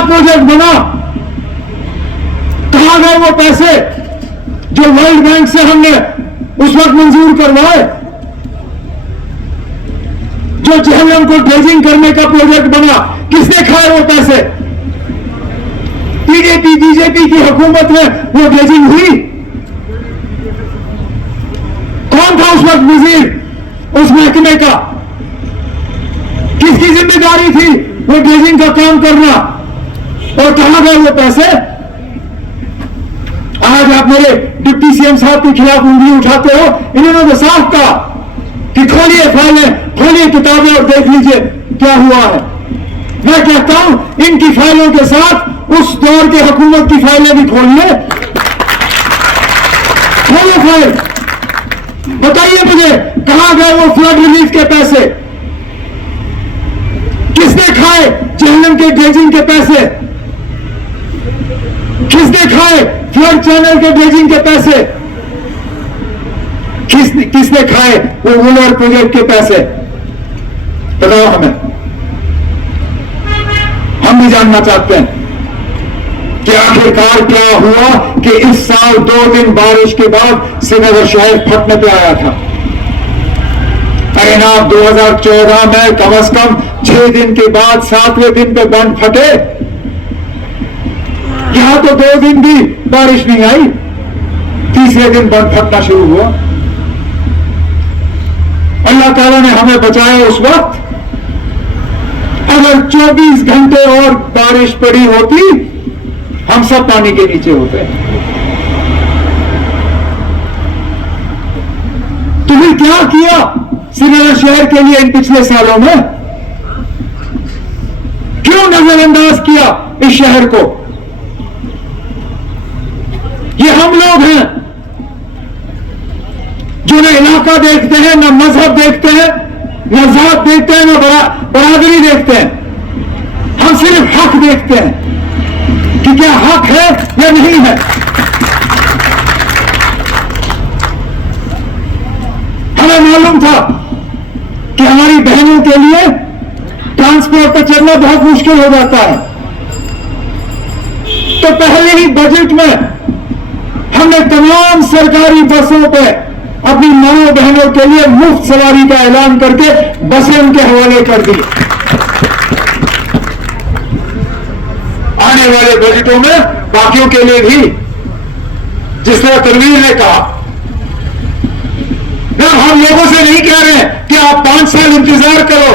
क्या प्रोजेक्ट बना? कहां गए वो पैसे जो वर्ल्ड बैंक से हमने उस वक्त मंजूर करवाए? जो जहन्नम को ड्रेजिंग करने का प्रोजेक्ट बना, किसने खाए वो पैसे? पीडीपी बीजेपी की हुकूमत में वो ड्रेजिंग हुई? कौन था उस वक्त वजीर उस महकमे का? किसकी जिम्मेदारी थी वो ड्रेजिंग का काम करना? और कहां गए वो पैसे? आज आप मेरे डिप्टी सीएम साहब के खिलाफ उंगली उठाते हो। इन्होंने तो साफ कहा कि खोलिए फाइलें, खोलिए किताबें और देख लीजिए क्या हुआ है। मैं कहता हूं इनकी फाइलों के साथ उस दौर के हुकूमत की फाइलें भी खोलिए। खोलिए फाइल, बताइए मुझे कहां गए वो फ्लड रिलीफ के पैसे? किसने खाए जहन्नम के ड्रेजिंग के पैसे? किसने खाए फ्लड चैनल के ड्रेजिंग के पैसे? किसने खाए वो वुलर प्रोजेक्ट के पैसे? बताओ हमें, हम भी जानना चाहते हैं कि आखिरकार क्या हुआ कि इस साल 2 दिन बारिश के बाद श्रीनगर शहर फटने पे आया था। अरे ना, 2014 में कम से कम 6 दिन के बाद 7वें दिन पे बंद फटे। यहां तो 2 दिन भी बारिश नहीं आई, तीसरे दिन बंद फटना शुरू हुआ। अल्लाह ताला ने हमें बचाया उस वक्त। अगर 24 घंटे और बारिश पड़ी होती, हम सब पानी के नीचे होते। तो फिर क्या किया श्रीनगर शहर के लिए इन पिछले सालों में? क्यों नजरअंदाज किया इस शहर को? ये हम लोग हैं जो न इलाका देखते हैं, न मजहब देखते हैं, न जात देखते हैं, न बरादरी देखते हैं। हम सिर्फ हक देखते हैं कि क्या हक है या नहीं है। हमें मालूम था कि हमारी बहनों के लिए ट्रांसपोर्ट पर चलना बहुत मुश्किल हो जाता है, तो पहले ही बजट में हमने तमाम सरकारी बसों पर अपनी माओ बहनों के लिए मुफ्त सवारी का ऐलान करके बसें उनके हवाले कर दी। आने वाले बजटों में बाकियों के लिए भी, जिस तरह तनवीर ने कहा, हम लोगों से नहीं कह रहे कि आप 5 साल इंतजार करो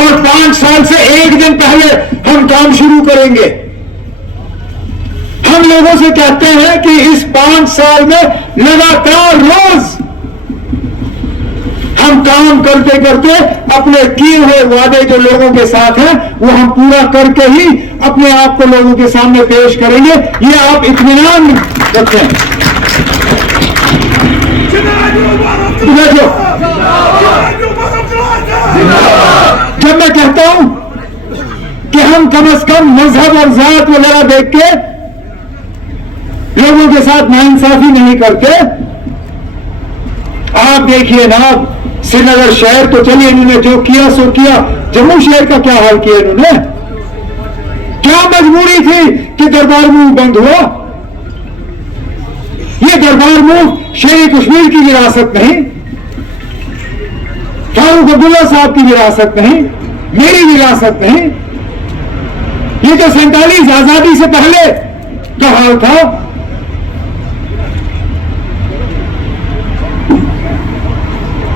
और 5 साल से 1 दिन पहले हम काम शुरू करेंगे। हम लोगों से कहते हैं कि इस 5 साल में लगातार रोज हम काम करते करते अपने किए हुए वादे जो लोगों के साथ हैं वो हम पूरा करके ही अपने आप को लोगों के सामने पेश करेंगे। ये आप इत्मीनान रखें। जब मैं कहता हूं कि हम कम से कम मजहब और जात वगैरह देख के लोगों के साथ नाइंसाफी नहीं करते, आप देखिए ना श्रीनगर शहर तो चलिए इन्होंने जो किया सो किया, जम्मू शहर का क्या हाल किया इन्होंने? क्या मजबूरी थी कि दरबार मूव बंद हुआ? ये दरबार मूव शेर कश्मीर की विरासत नहीं, फारूक अब्दुल्ला साहब की विरासत नहीं, मेरी विरासत नहीं। ये तो 47 आजादी से पहले का हाल था।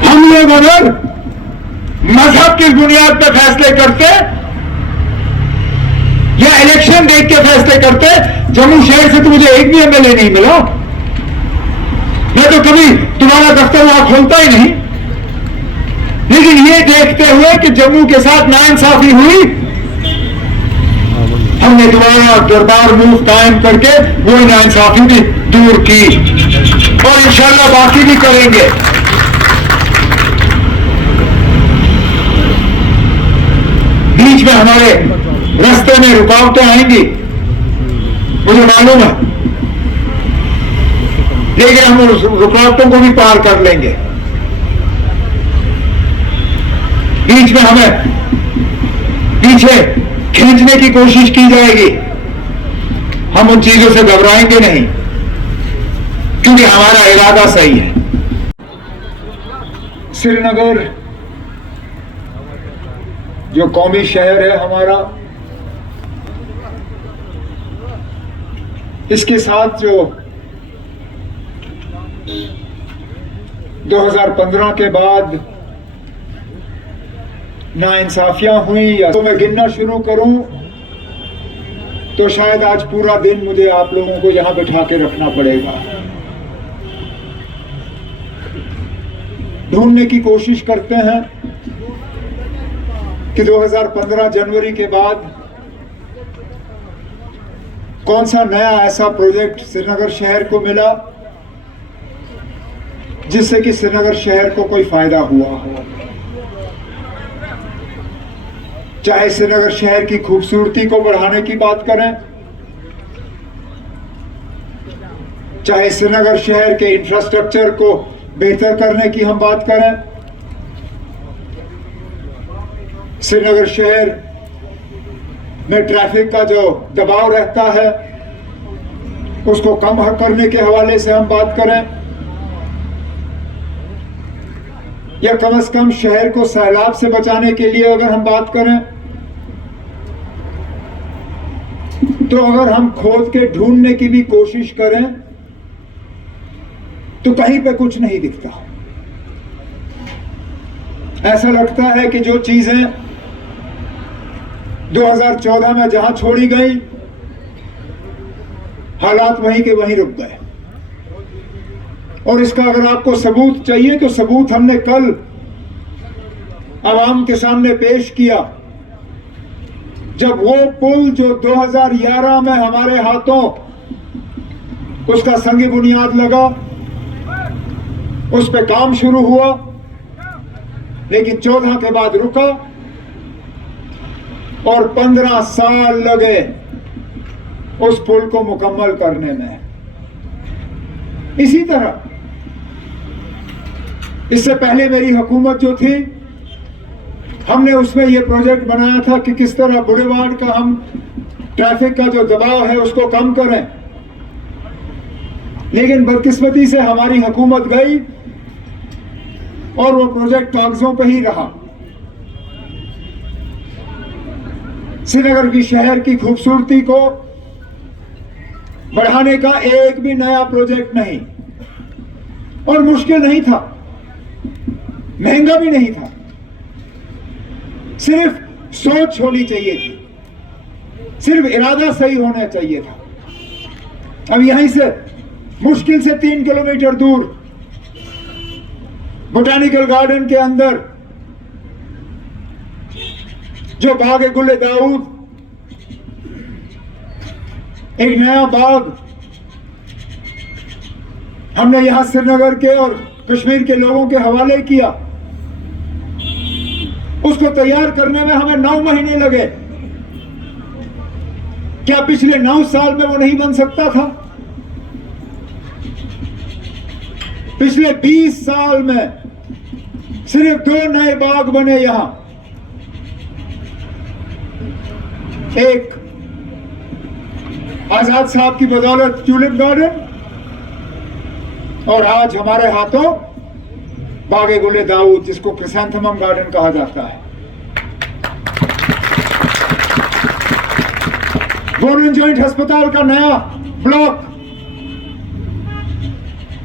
हम लोग अगर मजहब की बुनियाद पर फैसले करते या इलेक्शन देख के फैसले करते, जम्मू शहर से तो मुझे एक भी एमएलए नहीं मिला। मैं तो कभी तुम्हारा दफ्तर वहां खोलता ही नहीं। लेकिन ये देखते हुए कि जम्मू के साथ नाइंसाफी हुई, हमने दोबारा दरबार मूव कायम करके वो नाइंसाफी भी दूर की और इंशाल्लाह बाकी भी करेंगे। बीच में हमारे रास्ते में रुकावटें आएंगी, मुझे मालूम है, लेकिन हम उस रुकावटों को भी पार कर लेंगे। बीच में हमें पीछे खींचने की कोशिश की जाएगी। हम उन चीजों से घबराएंगे नहीं, क्योंकि हमारा इरादा सही है। श्रीनगर जो कौमी शहर है हमारा, इसके साथ जो 2015 के बाद नाइंसाफियां हुई, या तो मैं गिनना शुरू करूं तो शायद आज पूरा दिन मुझे आप लोगों को यहां बिठा के रखना पड़ेगा। ढूंढने की कोशिश करते हैं कि 2015 जनवरी के बाद कौन सा नया ऐसा प्रोजेक्ट श्रीनगर शहर को मिला जिससे कि श्रीनगर शहर को कोई फायदा हुआ हो। चाहे श्रीनगर शहर की खूबसूरती को बढ़ाने की बात करें, चाहे श्रीनगर शहर के इंफ्रास्ट्रक्चर को बेहतर करने की हम बात करें, श्रीनगर शहर में ट्रैफिक का जो दबाव रहता है उसको कम करने के हवाले से हम बात करें, या कम से कम शहर को सैलाब से बचाने के लिए अगर हम बात करें, तो अगर हम खोद के ढूंढने की भी कोशिश करें तो कहीं पे कुछ नहीं दिखता। ऐसा लगता है कि जो चीजें 2014 में जहां छोड़ी गई, हालात वहीं के वहीं रुक गए। और इसका अगर आपको सबूत चाहिए तो सबूत हमने कल आवाम के सामने पेश किया, जब वो पुल जो 2011 में हमारे हाथों उसका संगी बुनियाद लगा, उस पे काम शुरू हुआ, लेकिन 14 के बाद रुका और 15 साल लगे उस पुल को मुकम्मल करने में। इसी तरह इससे पहले मेरी हुकूमत जो थी, हमने उसमें यह प्रोजेक्ट बनाया था कि किस तरह बुलेवार्ड का हम ट्रैफिक का जो दबाव है उसको कम करें, लेकिन बदकिस्मती से हमारी हुकूमत गई और वो प्रोजेक्ट कागजों पे ही रहा। श्रीनगर की शहर की खूबसूरती को बढ़ाने का एक भी नया प्रोजेक्ट नहीं, और मुश्किल नहीं था, महंगा भी नहीं था, सिर्फ सोच होनी चाहिए थी, सिर्फ इरादा सही होना चाहिए था। अब यहीं से मुश्किल से 3 किलोमीटर दूर बोटानिकल गार्डन के अंदर जो बाग गुल दाऊद, एक नया बाग हमने यहां श्रीनगर के और कश्मीर के लोगों के हवाले किया। उसको तैयार करने में हमें 9 महीने लगे। क्या पिछले 9 साल में वो नहीं बन सकता था? पिछले 20 साल में सिर्फ 2 नए बाग बने यहां, एक आजाद साहब की बदौलत ट्यूलिप गार्डन, और आज हमारे हाथों बागे गुले दाऊद, जिसको क्रिसैंथेमम गार्डन कहा जाता है। गवर्नमेंट जॉइंट अस्पताल का नया ब्लॉक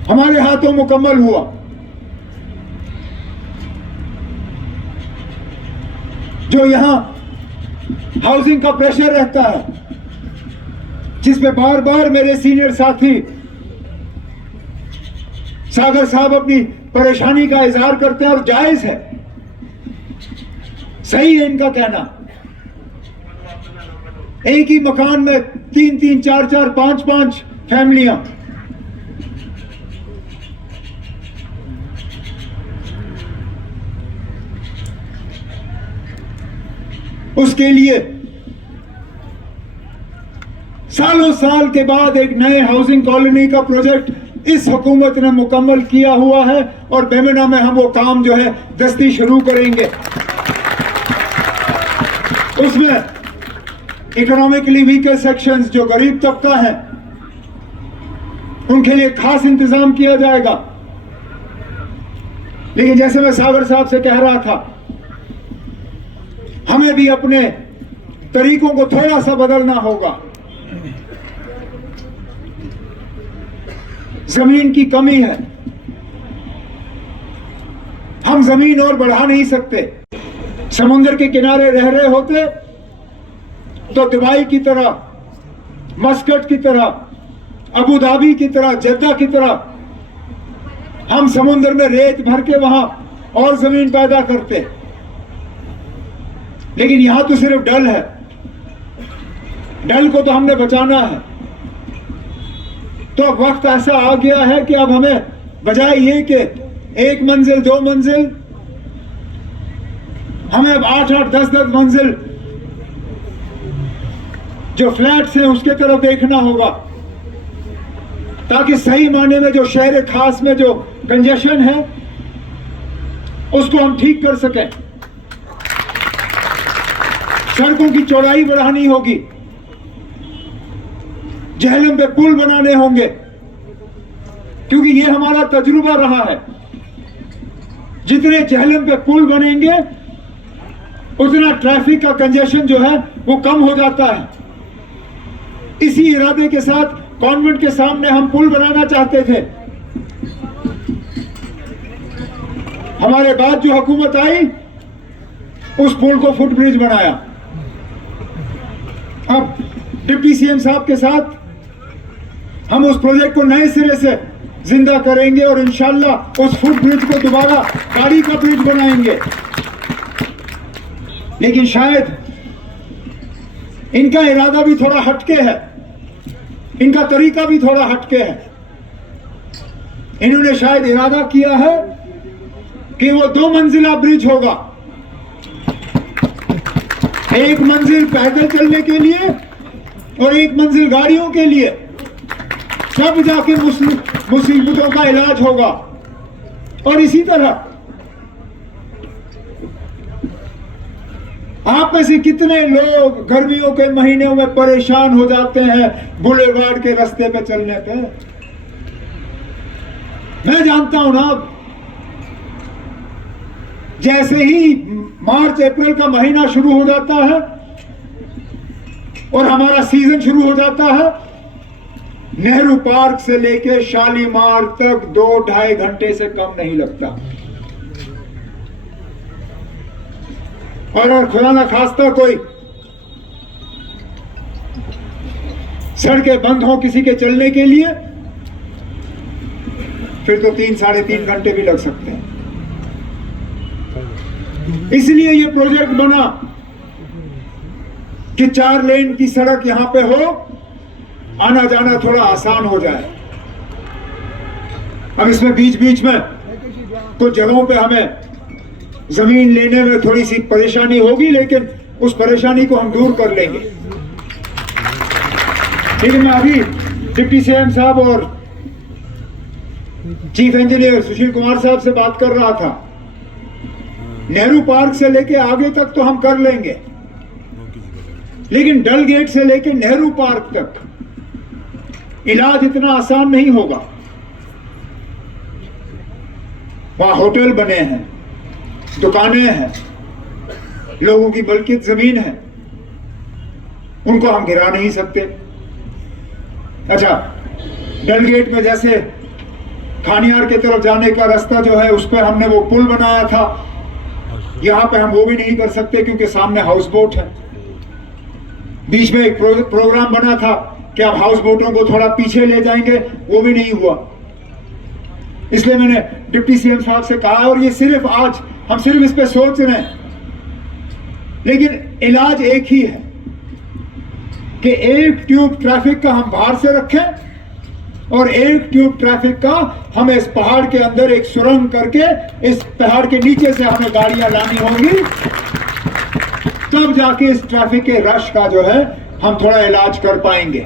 हमारे हाथों मुकम्मल हुआ। जो यहां हाउसिंग का प्रेशर रहता है, जिसमें बार बार मेरे सीनियर साथी सागर साहब अपनी परेशानी का इजहार करते हैं, और जायज है, सही है इनका कहना। एक ही मकान में 3-3, 4-4, 5-5 फैमिलियां, उसके लिए सालों साल के बाद एक नए हाउसिंग कॉलोनी का प्रोजेक्ट इस हुकूमत ने मुकम्मल किया हुआ है, और बेमिना में हम वो काम जो है दस्ती शुरू करेंगे। उसमें इकोनॉमिकली वीकर सेक्शंस, जो गरीब तबका है, उनके लिए खास इंतजाम किया जाएगा। लेकिन जैसे मैं सागर साहब से कह रहा था, हमें भी अपने तरीकों को थोड़ा सा बदलना होगा। जमीन की कमी है, हम जमीन और बढ़ा नहीं सकते। समुद्र के किनारे रह रहे होते तो दुबई की तरह, मस्कट की तरह, अबू धाबी की तरह, जद्दा की तरह हम समुद्र में रेत भर के वहां और जमीन पैदा करते। लेकिन यहां तो सिर्फ डल है, डल को तो हमने बचाना है। तो अब वक्त ऐसा आ गया है कि अब हमें बजाय ये कि 1 मंजिल 2 मंजिल, हमें अब 8-8 10-10 मंजिल जो फ्लैट्स हैं उसके तरफ देखना होगा, ताकि सही मायने में जो शहर खास में जो कंजेशन है उसको हम ठीक कर सकें। सड़कों की चौड़ाई बढ़ानी होगी, जहलम पे पुल बनाने होंगे, क्योंकि ये हमारा तजुर्बा रहा है। जितने जहलम पे पुल बनेंगे उतना ट्रैफिक का कंजेशन जो है वो कम हो जाता है। इसी इरादे के साथ कॉन्वेंट के सामने हम पुल बनाना चाहते थे। हमारे बाद जो हुकूमत आई उस पुल को फुटब्रिज बनाया। अब डिप्टी सीएम साहब के साथ हम उस प्रोजेक्ट को नए सिरे से जिंदा करेंगे और इंशाल्लाह उस फुटब्रिज को दोबारा गाड़ी का ब्रिज बनाएंगे। लेकिन शायद इनका इरादा भी थोड़ा हटके है, इनका तरीका भी थोड़ा हटके है। इन्होंने शायद इरादा किया है कि वो 2 मंजिला ब्रिज होगा, 1 मंजिल पैदल चलने के लिए और 1 मंजिल गाड़ियों के लिए, तब जाके मुसीबतों का इलाज होगा। और इसी तरह आप में से कितने लोग गर्मियों के महीनों में परेशान हो जाते हैं बुलेवार्ड के रास्ते पे चलने पे? मैं जानता हूं ना, जैसे ही मार्च अप्रैल का महीना शुरू हो जाता है और हमारा सीजन शुरू हो जाता है, नेहरू पार्क से लेके शालीमार तक 2-2.5 घंटे से कम नहीं लगता। और अगर खुदा ना खास्ता कोई सड़कें बंद हो किसी के चलने के लिए, फिर तो 3-3.5 घंटे भी लग सकते हैं। इसलिए ये प्रोजेक्ट बना कि 4 लेन की सड़क यहां पे हो, आना जाना थोड़ा आसान हो जाए। अब इसमें बीच बीच में कुछ जगहों पे हमें जमीन लेने में थोड़ी सी परेशानी होगी, लेकिन उस परेशानी को हम दूर कर लेंगे। लेकिन मैं अभी डिप्टी सीएम साहब और चीफ इंजीनियर सुशील कुमार साहब से बात कर रहा था। नेहरू पार्क से लेके आगे तक तो हम कर लेंगे, लेकिन डल गेट से लेके नेहरू पार्क तक इलाज इतना आसान नहीं होगा। वहां होटल बने हैं, दुकानें हैं, लोगों की मलकियत जमीन है, उनको हम गिरा नहीं सकते। अच्छा, डल गेट में जैसे खानियार की तरफ जाने का रास्ता जो है उस पर हमने वो पुल बनाया था, यहां पे हम वो भी नहीं कर सकते क्योंकि सामने हाउस बोट है। बीच में एक प्रोग्राम बना था कि आप हाउस बोटों को थोड़ा पीछे ले जाएंगे, वो भी नहीं हुआ। इसलिए मैंने डिप्टी सीएम साहब से कहा, और ये सिर्फ आज हम सिर्फ इस पे सोच रहे हैं, लेकिन इलाज एक ही है कि एक ट्यूब ट्रैफिक का हम बाहर से रखें और एक ट्यूब ट्रैफिक का हमें इस पहाड़ के अंदर एक सुरंग करके इस पहाड़ के नीचे से हमें गाड़ियां लानी होंगी, तब जाके इस ट्रैफिक के रश का जो है हम थोड़ा इलाज कर पाएंगे।